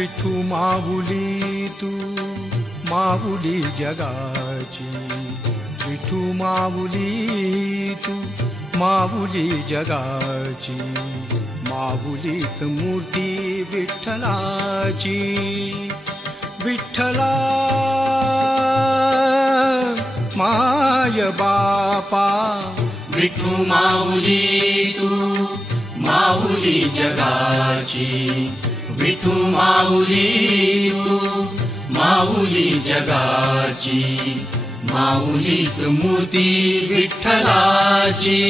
विठू माऊली तू माऊली जगाची, विठू माऊली तू माऊली जगाची, माऊलीत मूर्ती विठ्ठलाची, विठ्ठला माय बापा, विठू माऊली तू माऊली जगाची, विठू माऊली तू माऊली जगाची, माऊलीत मूर्ती विठ्ठलाची।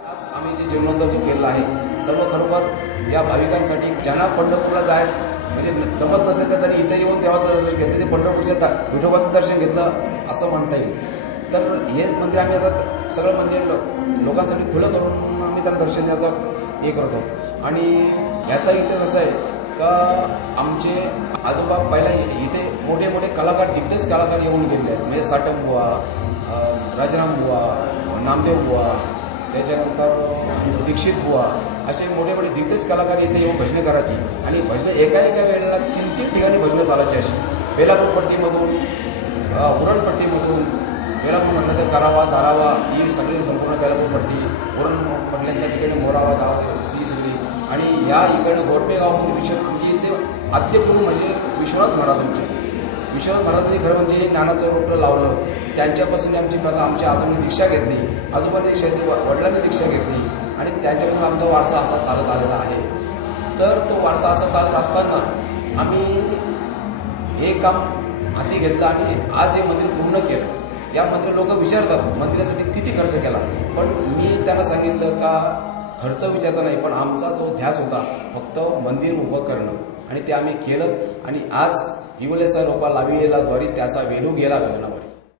आज आम्ही जे जीर्णोद्धार केलेला आहे सर्व खरोखर या भाविकांसाठी ज्यांना पंढरपूरला जायचं म्हणजे जमत नसेल तर त्यांनी इथे येऊन देवाचं दर्शन घेतलं, ते पंढरपूरच्या विठोबाचं दर्शन घेतलं असं म्हणता येईल। तर हे मंदिर आम्ही आता सगळं म्हणजे लोकांसाठी खुलं करून आम्ही त्याला दर्शन द्यायचं हे करतो। आणि याचा इतिहास असा आहे का आमचे आजोबा पहिला इथे मोठे मोठे कलाकार दिग्गज कलाकार येऊन गेले आहेत, म्हणजे साटम बुवा, राजाराम बुवा, नामदेव बुवा, त्याच्यानंतर दीक्षित बुवा, असे मोठे मोठे दिग्गज कलाकार इथे येऊन भजने करायची। आणि भजनं एका वेळेला 3-3 ठिकाणी भजनं चालायची अशी, बेलापूर पट्टीमधून, उरणपट्टीमधून, बेलापूर म्हटलं तर करावा दारावा ही सगळी संपूर्ण बेलापूर पट्टी, उरण म्हटल्यानंतर तिकडे मोरावा दारावा ही सगळी, आणि या इकडे गोरपे गावामध्ये इथे आद्यगुरू म्हणजे विश्वनाथ महाराजांचे, विश्वनाथ महाराजांनी खरं म्हणजे ज्ञानाचं रोपटं लावलं, त्यांच्यापासून आमची प्रथा आमच्या आजोबांनी दीक्षा घेतली, आजोबांनी दीक्षा घेतली, वडिलांनी दीक्षा घेतली, आणि त्यांच्यापासून आमचा वारसा असा चालत आलेला आहे। तर तो वारसा असा चालत असताना आम्ही हे काम हाती घेतलं आणि आज हे मंदिर पूर्ण केलं। या मंदिर लोक विचारतात मंदिरासाठी किती खर्च केला, पण मी त्यांना सांगितलं का खर्च विचारता नाही, पण आमचा जो ध्यास होता फक्त मंदिर उभं करणं, आणि ते आम्ही केलं। आणि आज विमलेचा रोपा लाविलेला द्वारी त्याचा वेणू गेला गगनावरी।